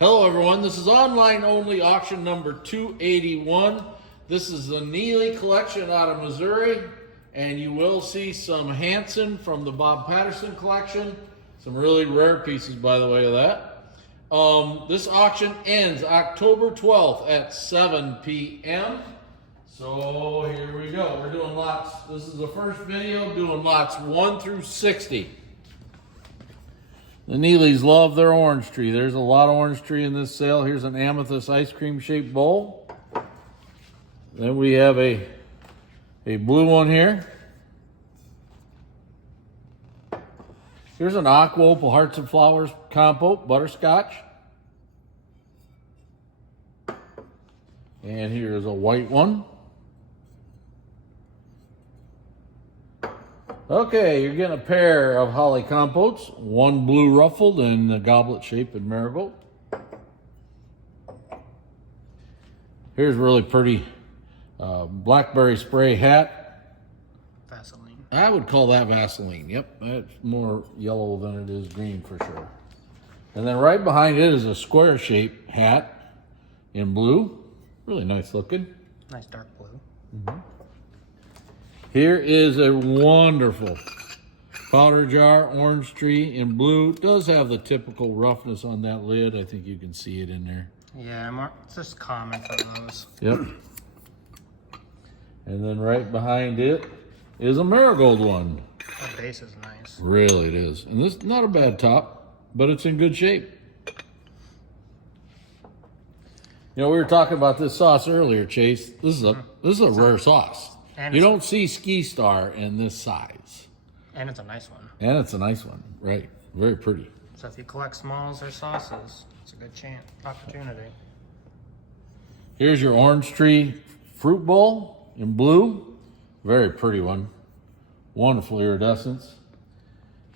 Hello everyone, this is online only auction number 281. This is the Neeley collection out of Missouri, and you will see some Hansen from the Bob Patterson collection. Some really rare pieces, by the way, of that. This auction ends October 12th at 7 p.m. So here we go. We're doing lots. This is the first video doing lots 1 through 60. The Neeleys love their orange tree. There's a lot of orange tree in this sale. Here's an amethyst ice cream shaped bowl. Then we have a blue one here. Here's an aqua opal hearts and flowers compote butterscotch. And here's a white one. Okay, you're getting a pair of holly compotes, one blue ruffled and the goblet shape in marigold. Here's a really pretty blackberry spray hat. Vaseline. I would call that Vaseline. Yep, that's more yellow than it is green for sure. And then right behind it is a square shaped hat in blue. Really nice looking. Nice dark blue. Mm-hmm. Here is a wonderful powder jar, orange tree in blue. It does have the typical roughness on that lid. I think you can see it in there. Yeah, it's just common for those. Yep. And then right behind it is a marigold one. The base is nice. Really it is. And this is not a bad top, but it's in good shape. You know, we were talking about this sauce earlier, Chase. This is a rare sauce. And you don't see Ski Star in this size. And it's a nice one. And it's a nice one, right. Very pretty. So if you collect smalls or sauces, it's a good opportunity. Here's your orange tree fruit bowl in blue. Very pretty one. Wonderful iridescence.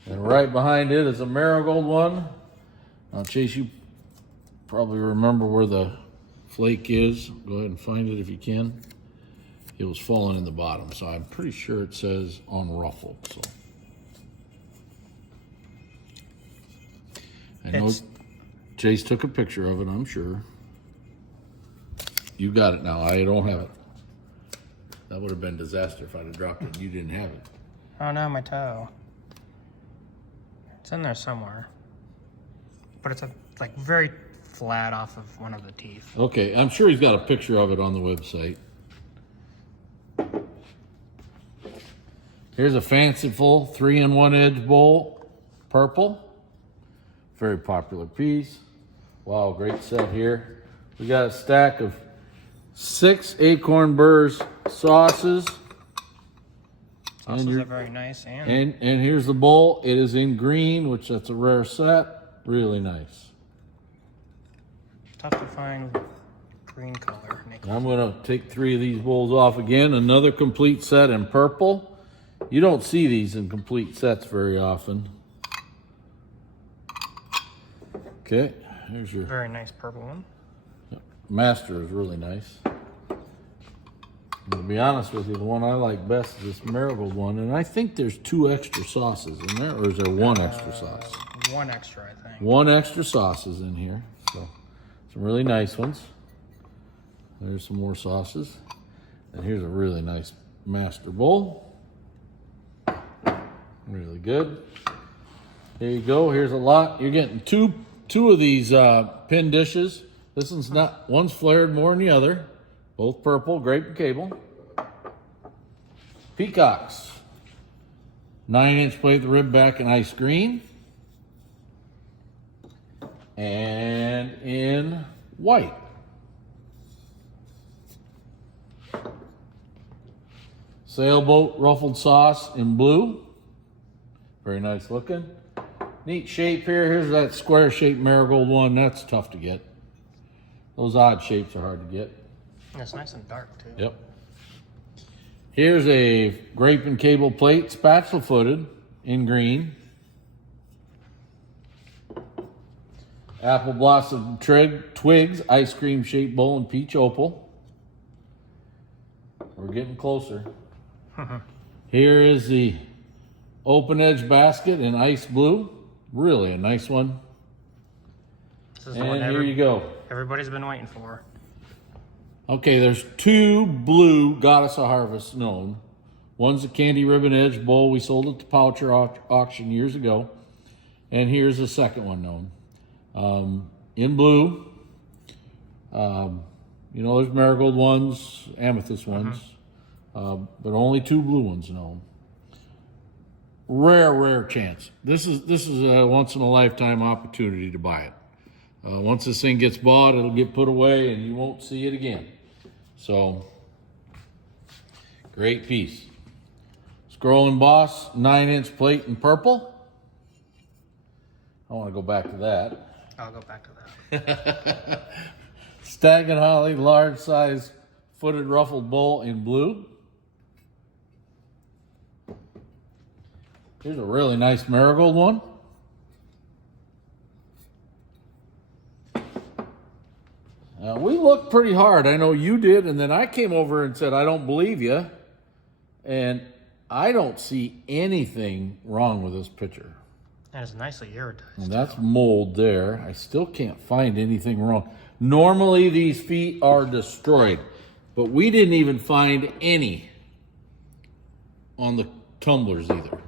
And right behind it is a marigold one. Now, Chase, you probably remember where the flake is. Go ahead and find it if you can. It was falling in the bottom, so I'm pretty sure it says unruffled. So I know Chase took a picture of it, I'm sure. You got it now. I don't have it. That would have been a disaster if I'd have dropped it and you didn't have it. Oh no, my toe. It's in there somewhere. But it's like very flat off of one of the teeth. Okay, I'm sure he's got a picture of it on the website. Here's a fanciful 3-in-1 edge bowl, purple. Very popular piece. Wow, great set here. We got a stack of 6 acorn burrs sauces. Sauces are very nice. And here's the bowl. It is in green, which that's a rare set. Really nice. Tough to find green color. I'm going to take 3 of these bowls off again. Another complete set in purple. You don't see these in complete sets very often. Okay, here's your very nice purple one. master is really nice. And to be honest with you, the one I like best is this marigold one, and I think there's 2 extra sauces in there, or is there 1 extra sauce? 1 extra, I think. 1 extra sauce is in here. So some really nice ones. There's some more sauces. And here's a really nice master bowl. Really good. There you go. Here's a lot. You're getting two of these pin dishes. This one's not, one's flared more than the other. Both purple, grape and cable. Peacocks. 9-inch plate, the rib back and ice green. And in white. Sailboat ruffled sauce in blue. Very nice looking. Neat shape here. Here's that square shaped marigold one. That's tough to get. Those odd shapes are hard to get. It's nice and dark too. Yep. Here's a grape and cable plate, spatula footed in green. Apple blossom twigs, ice cream shaped bowl in peach opal. We're getting closer. Here is the open edge basket in ice blue. Really a nice one. This is the And one here you go. everybody's been waiting for. Okay, there's two blue Goddess of Harvest known. One's a candy ribbon edge bowl. We sold at the Poucher auction years ago. And here's the second one known. In blue. You know, there's marigold ones, amethyst ones, but only two blue ones known. Rare chance. This is a once in a lifetime opportunity to buy it. Once this thing gets bought, it'll get put away and you won't see it again. So, great piece. Scrolling Boss, 9-inch plate in purple. I want to go back to that. I'll go back to that. Stag and Holly, large size footed ruffled bowl in blue. Here's a really nice marigold one. We looked pretty hard. I know you did, and then I came over and said, I don't believe you. And I don't see anything wrong with this picture. And it's nicely iridized. And that's mold there. I still can't find anything wrong. Normally these feet are destroyed, but we didn't even find any on the tumblers either.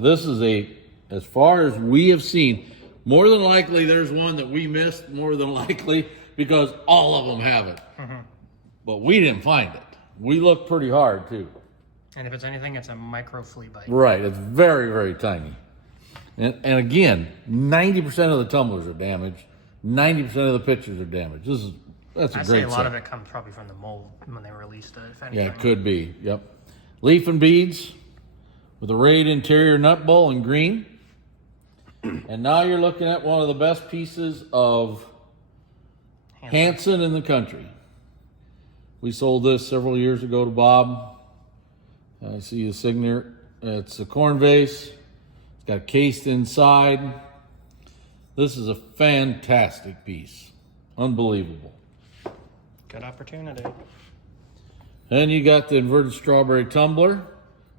This is as far as we have seen, more than likely there's one that we missed, more than likely, because all of them have it. But we didn't find it. We looked pretty hard too. And if it's anything, it's a micro flea bite. Right, it's very tiny. And again, 90% of the tumblers are damaged. 90% of the pictures are damaged. That's a I'd great say a lot set. of it comes probably from the mold when they released it, if anything. Yeah, it could be. Yep. Leaf and beads with a rayed interior nut bowl in green. And now you're looking at one of the best pieces of Hansen in the country. We sold this several years ago to Bob. I see the signature. It's a corn vase. It's got cased inside. This is a fantastic piece. Unbelievable. Good opportunity. And you got the inverted strawberry tumbler.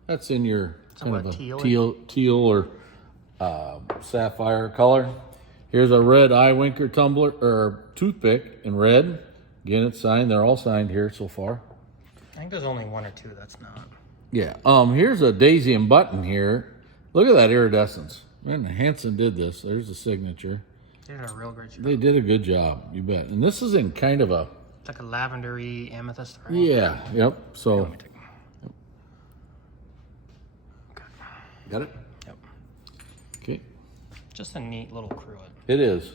That's in your kind of a teal or sapphire color. Here's a red eye winker tumbler or toothpick in red. Again, it's signed. They're all signed here so far. I think there's only one or two that's not. Yeah. Here's a daisy and button here. Look at that iridescence. Man, Hansen did this. There's the signature. They did a real great job. They did a good job, you bet. And this is in kind of a... It's like a lavendery amethyst. Right? Yeah, yep. So... Let me take... Okay. Got it? Yep. Okay. Just a neat little cruet. It is.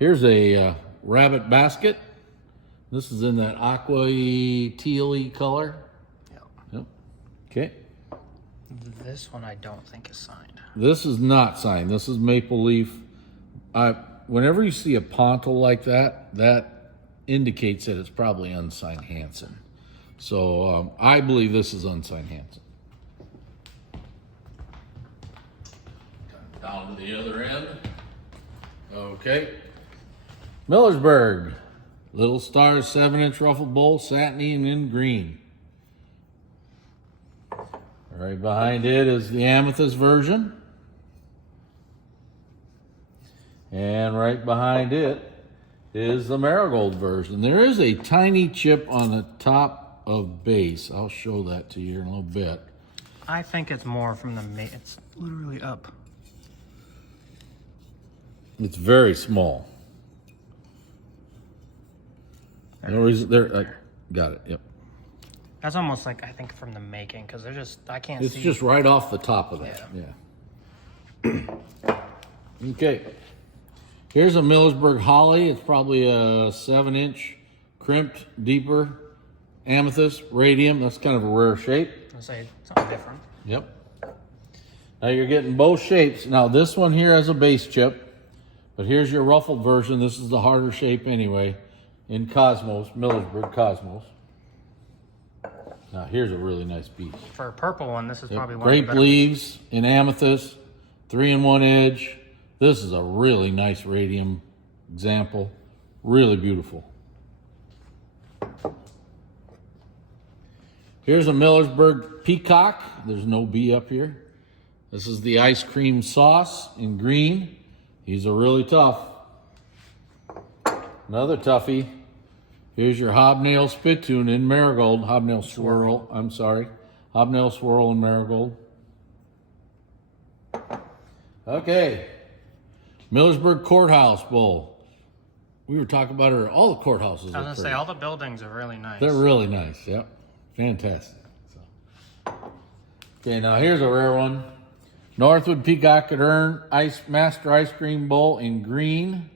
Here's a rabbit basket. This is in that aqua-y, teal-y color. Yep. Yep. Okay. This one I don't think is signed. This is not signed. This is maple leaf. Whenever you see a pontil like that, that indicates that it's probably unsigned Hansen. So I believe this is unsigned Hansen. Down to the other end. Okay. Millersburg. Little Stars 7-inch ruffled bowl, satiny and in green. Right behind it is the amethyst version. And right behind it is the marigold version. There is a tiny chip on the top of base. I'll show that to you in a little bit. I think it's more from the it's literally up. It's very small. There, got it, yep. That's almost like, I think, from the making, because they're just, I can't It's see. just right off the top of that, yeah. Okay. Here's a Millersburg holly. It's probably a 7-inch crimped, deeper amethyst, radium. That's kind of a rare shape. I'll say something different. Yep. Now you're getting both shapes. Now this one here has a base chip, but here's your ruffled version. This is the harder shape anyway, in Cosmos, Millersburg Cosmos. Now here's a really nice piece. For a purple one, this is probably one Grape of the better leaves in amethyst, 3-in-1 edge. This is a really nice radium example. Really beautiful. Here's a Millersburg Peacock. There's no B up here. This is the ice cream sauce in green. These are really tough. Another toughie. Here's your hobnail spittoon in marigold. Hobnail swirl, I'm sorry. Hobnail swirl in marigold. Okay. Millersburg Courthouse Bowl. We were talking about it. All the courthouses I was are gonna pretty. say all the buildings are really nice. They're really nice. Yep. Fantastic. So. Okay, now here's a rare one. Northwood Peacock and Urn Master Ice Cream Bowl in green.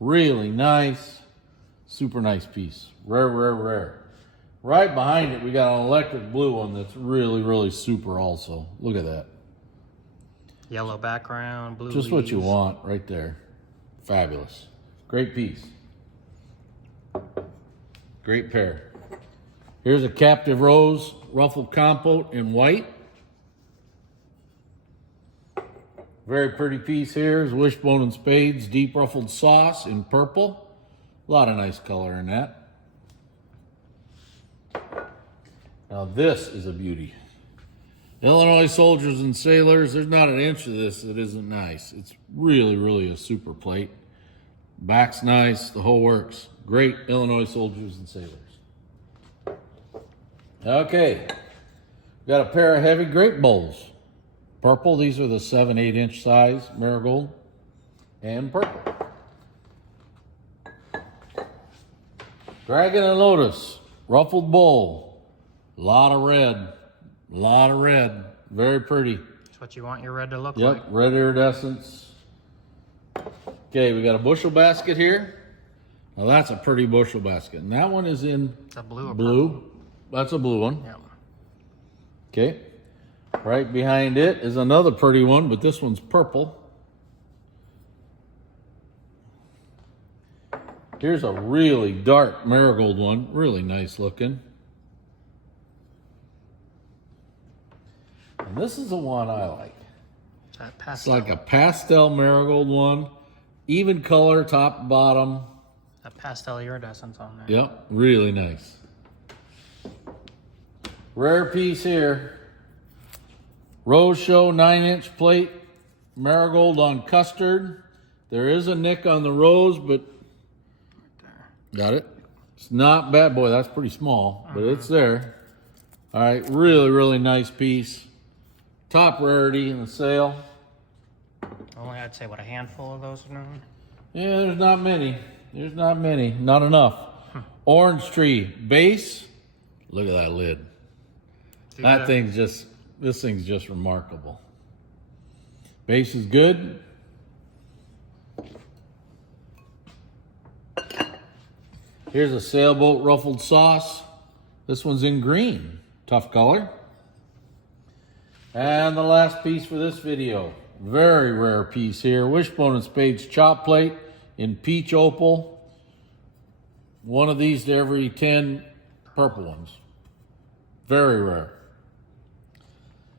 Really nice. Super nice piece. Rare, rare, rare. Right behind it, we got an electric blue one that's really, really super also. Look at that. Yellow background, blue Just what you leaves. want right there. Fabulous. Great piece. Great pair. Here's a Captive Rose Ruffled Compote in white. Very pretty piece here is Wishbone and Spades Deep Ruffled Sauce in purple. A lot of nice color in that. Now this is a beauty. Illinois Soldiers and Sailors. There's not an inch of this that isn't nice. It's really, really a super plate. Back's nice, the whole works. Great Illinois Soldiers and Sailors. Okay, got a pair of heavy grape bowls. Purple, these are the 7-8 inch size, marigold, and purple. Dragon and Lotus, ruffled bowl. Lot of red, very pretty. That's what you want your red to look Yep, like. red iridescence. Okay, we got a bushel basket here. Now that's a pretty bushel basket. And that one is in It's a blue or blue. That's a blue one. Yep. Okay. Right behind it is another pretty one, but this one's purple. Here's a really dark marigold one. Really nice looking. And this is the one I like. That It's pastel. like a pastel marigold one. Even color, top, bottom. That pastel iridescence on there. Yep, really nice. Rare piece here. Rose Show 9-inch plate. Marigold on custard. There is a nick on the rose, but... Got it? It's not bad. Boy, that's pretty small, but it's there. All right, really, really nice piece. Top rarity in the sale. Only I'd say, what, a handful of those are known? Yeah, there's not many. There's not many. Not enough. Orange tree base. Look at that lid. That thing's just, this thing's just remarkable. Base is good. Here's a sailboat ruffled sauce. This one's in green. Tough color. And the last piece for this video. Very rare piece here. Wishbone and Spades chop plate in peach opal. One of these to every 10 purple ones. Very rare.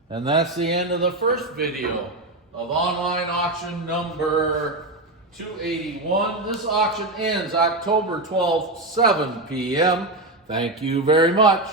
And that's the end of the first video of online auction number 281. This auction ends October 12th, 7 p.m. Thank you very much.